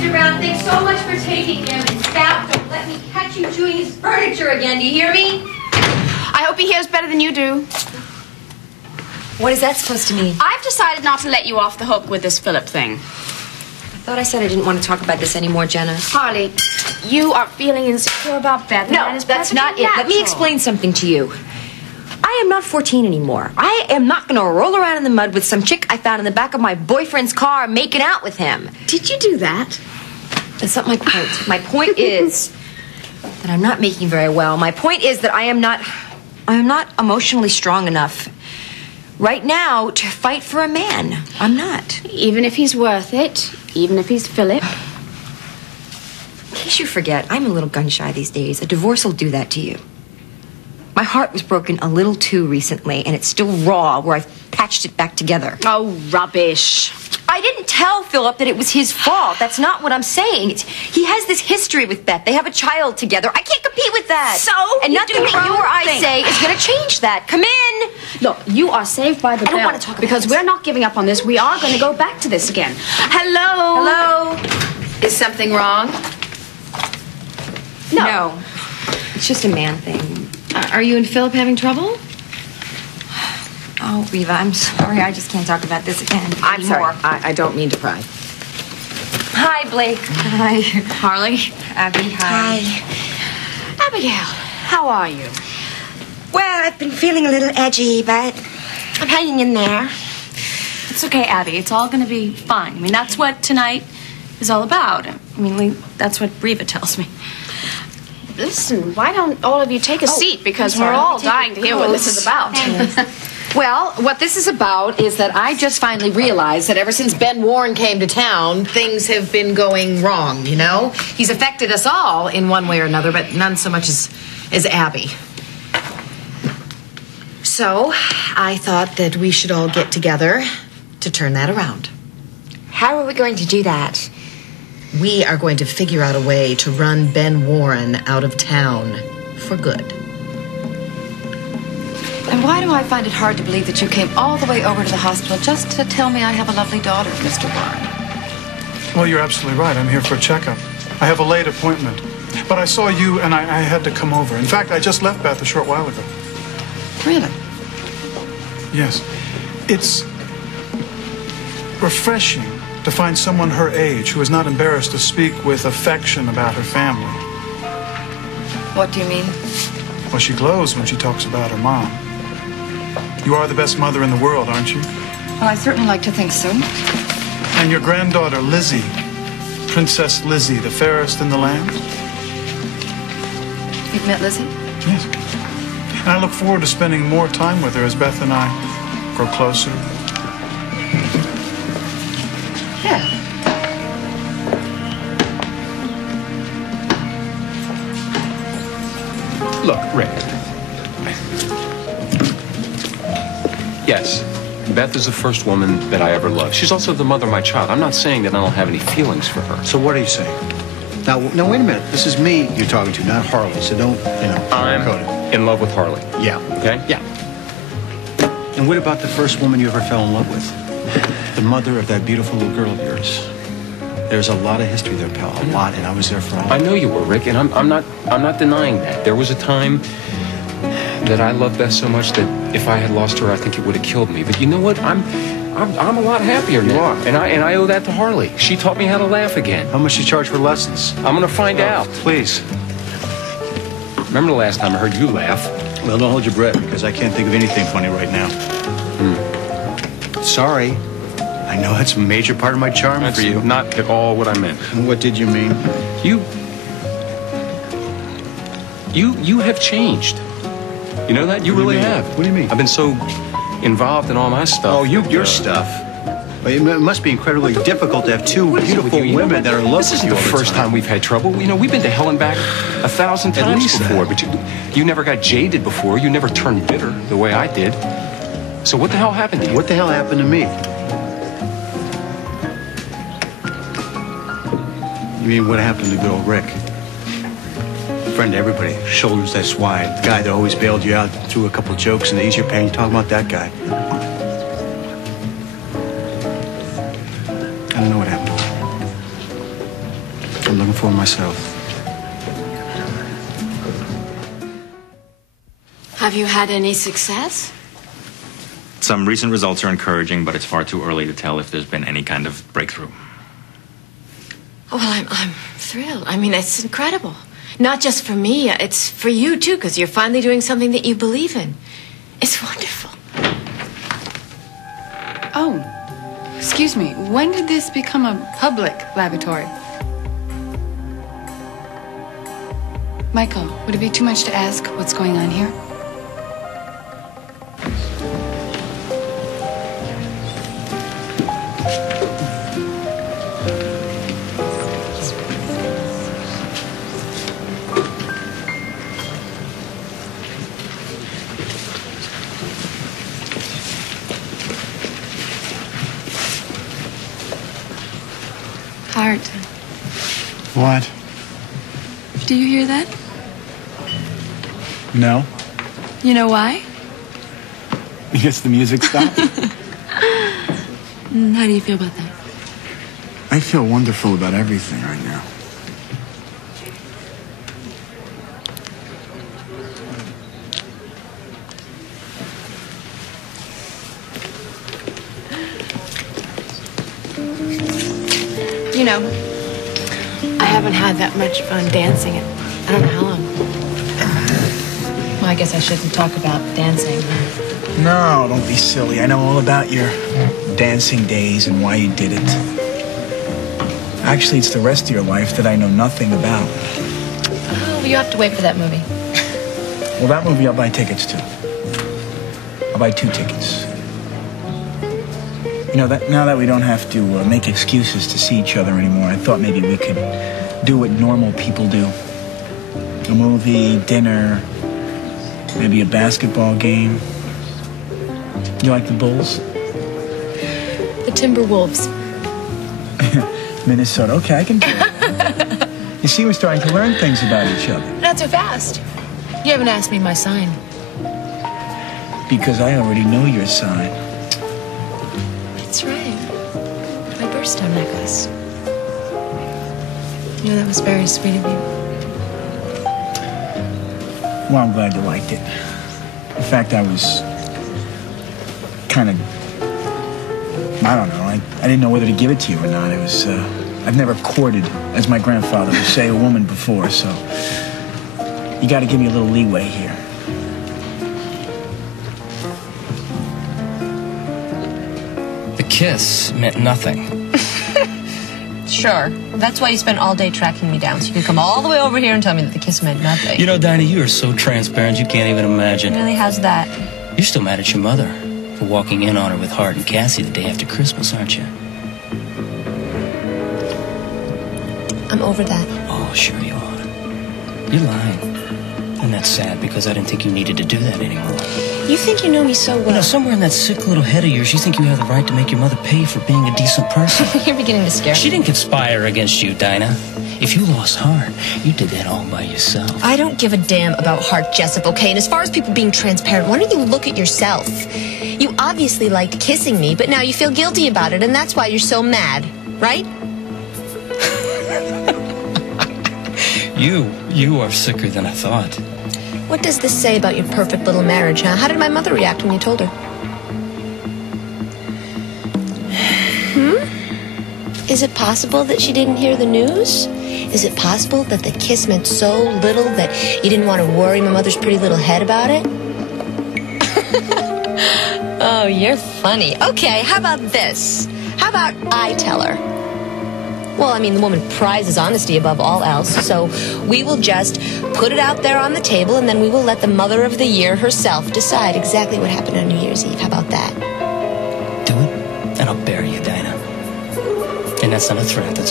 Mr. Brown. Thanks so much for taking him. And staff, don't let me catch you chewing his furniture again. Do you hear me? I hope he hears better than you do. What is that supposed to mean? I've decided not to let you off the hook with this Philip thing. I thought I said I didn't want to talk about this anymore, Jenna. Harley, you are feeling insecure about Beth. No, that's not it. Let me explain something to you. I am not 14 anymore. I am not going to roll around in the mud with some chick I found in the back of my boyfriend's car making out with him. Did you do that? That's not my point. My point is that I'm not making very well. My point is that I am not emotionally strong enough right now to fight for a man. I'm not. Even if he's worth it, even if he's Philip. In case you forget, I'm a little gun-shy these days. A divorce will do that to you. My heart was broken a little too recently, and it's still raw where I've patched it back together. Oh, rubbish. I didn't tell Philip that it was his fault. That's not what I'm saying. He has this history with Beth. They have a child together. I can't compete with that. So? And nothing that you or I say is going to change that. Come in. Look, you are saved by the bell. I don't want to talk about because this. we're not giving up on this. We are going to go back to this again. Hello? Hello? Is something wrong? No. It's just a man thing. Are you and Philip having trouble? Oh, Reva, I'm sorry. I just can't talk about this again I'm anymore. sorry. I don't mean to pry. Hi, Blake. Hi. Harley? Abby, hi. Abigail, how are you? Well, I've been feeling a little edgy, but I'm hanging in there. It's okay, Abby. It's all going to be fine. I mean, that's what tonight is all about. I mean, that's what Reva tells me. Listen, why don't all of you take a seat? Because we're all dying to hear what this is about. Well, what this is about is that I just finally realized that ever since Ben Warren came to town, things have been going wrong, you know? He's affected us all in one way or another, but none so much as Abby. So, I thought that we should all get together to turn that around. How are we going to do that? We are going to figure out a way to run Ben Warren out of town for good. And why do I find it hard to believe that you came all the way over to the hospital just to tell me I have a lovely daughter, Mr. Warren? Well, you're absolutely right. I'm here for a checkup. I have a late appointment. But I saw you, and I had to come over. In fact, I just left Beth a short while ago. Really? Yes. It's refreshing to find someone her age who is not embarrassed to speak with affection about her family. What do you mean? Well, she glows when she talks about her mom. You are the best mother in the world, aren't you? Well, I certainly like to think so. And your granddaughter, Lizzie, Princess Lizzie, the fairest in the land? You've met Lizzie? Yes. And I look forward to spending more time with her as Beth and I grow closer. Yeah. Look, Rick. Yes, Beth is the first woman that I ever loved. She's also the mother of my child. I'm not saying that I don't have any feelings for her. So what are you saying? Now, wait a minute. This is me you're talking to, not Harley. So don't, I'm sugarcoat it. in love with Harley. Yeah. Okay? Yeah. And what about the first woman you ever fell in love with? The mother of that beautiful little girl of yours. There's a lot of history there, pal. A lot, and I was there for all. I know you were, Rick, and I'm not denying that. There was a time that I loved Beth so much that if I had lost her, I think it would have killed me. But you know what? I'm a lot happier now. You are. And I owe that to Harley. She taught me how to laugh again. How much you charge for lessons? I'm gonna find out. Please. Remember the last time I heard you laugh? Well, don't hold your breath, because I can't think of anything funny right now. Sorry. I know that's a major part of my charm That's for you. not at all what I meant. What did you mean? You have changed. You know that? You really have. What do you mean? I've been so involved in all my stuff. Oh, your stuff. Well, it must be incredibly difficult to have two beautiful women that are in love This with isn't you the all the first time we've had trouble. You know, we've been to hell and back 1,000 times least before, that. but you never got jaded before. You never turned bitter the way I did. So what the hell happened to you? What the hell happened to me? You mean what happened to good old Rick? Friend to everybody, shoulders that's wide. The guy that always bailed you out, threw a couple jokes and eased your pain. You're talking about that guy. I don't know what happened. I'm looking for myself. Have you had any success? Some recent results are encouraging, but it's far too early to tell if there's been any kind of breakthrough. Well, I'm thrilled. I mean, it's incredible. Not just for me, it's for you, too, because you're finally doing something that you believe in. It's wonderful. Oh, excuse me. When did this become a public laboratory? Michael, would it be too much to ask what's going on here? Hart, What? do you hear that? No? You know why? Because the music stopped? How do you feel about that? I feel wonderful about everything right now. You know, I haven't had that much fun dancing in I don't know how long. Well, I guess I shouldn't talk about dancing. No, don't be silly. I know all about your dancing days and why you did it. Actually, it's the rest of your life that I know nothing about. Oh, you have to wait for that movie. Well, that movie I'll buy tickets to. I'll buy 2 tickets. You know, now that we don't have to make excuses to see each other anymore, I thought maybe we could do what normal people do. A movie, dinner, maybe a basketball game. You like the Bulls? The Timberwolves. Minnesota. Okay, I can do it. You see, we're starting to learn things about each other. Not so fast. You haven't asked me my sign. Because I already know your sign. That's right. My birthstone necklace. You know, that was very sweet of you. Well, I'm glad you liked it. In fact, I was kind of, I don't know, I didn't know whether to give it to you or not. It was, I've never courted, as my grandfather would say, a woman before, so you got to give me a little leeway here. The kiss meant nothing. Sure. That's why you spent all day tracking me down, so you could come all the way over here and tell me that the kiss meant nothing. You know, Dinah, you are so transparent you can't even imagine. Really? How's that? You're still mad at your mother for walking in on her with Hart and Cassie the day after Christmas, aren't you? I'm over that. Oh, sure you are. You're lying. And that's sad because I didn't think you needed to do that anymore. You think you know me so well. You know, somewhere in that sick little head of yours, you think you have the right to make your mother pay for being a decent person. You're beginning to scare me. She didn't conspire against you, Dinah. If you lost Hart, you did that all by yourself. I don't give a damn about Hart, Jessup, okay? And as far as people being transparent, why don't you look at yourself? You obviously liked kissing me, but now you feel guilty about it, and that's why you're so mad, right? You are sicker than I thought. What does this say about your perfect little marriage, huh? How did my mother react when you told her? Is it possible that she didn't hear the news? Is it possible that the kiss meant so little that you didn't want to worry my mother's pretty little head about it? Oh, you're funny. Okay, how about this? How about I tell her? Well, I mean, the woman prizes honesty above all else, so we will just put it out there on the table, and then we will let the mother of the year herself decide exactly what happened on New Year's Eve. How about that? Do it, and I'll bury you, Dinah. And that's not a threat, that's a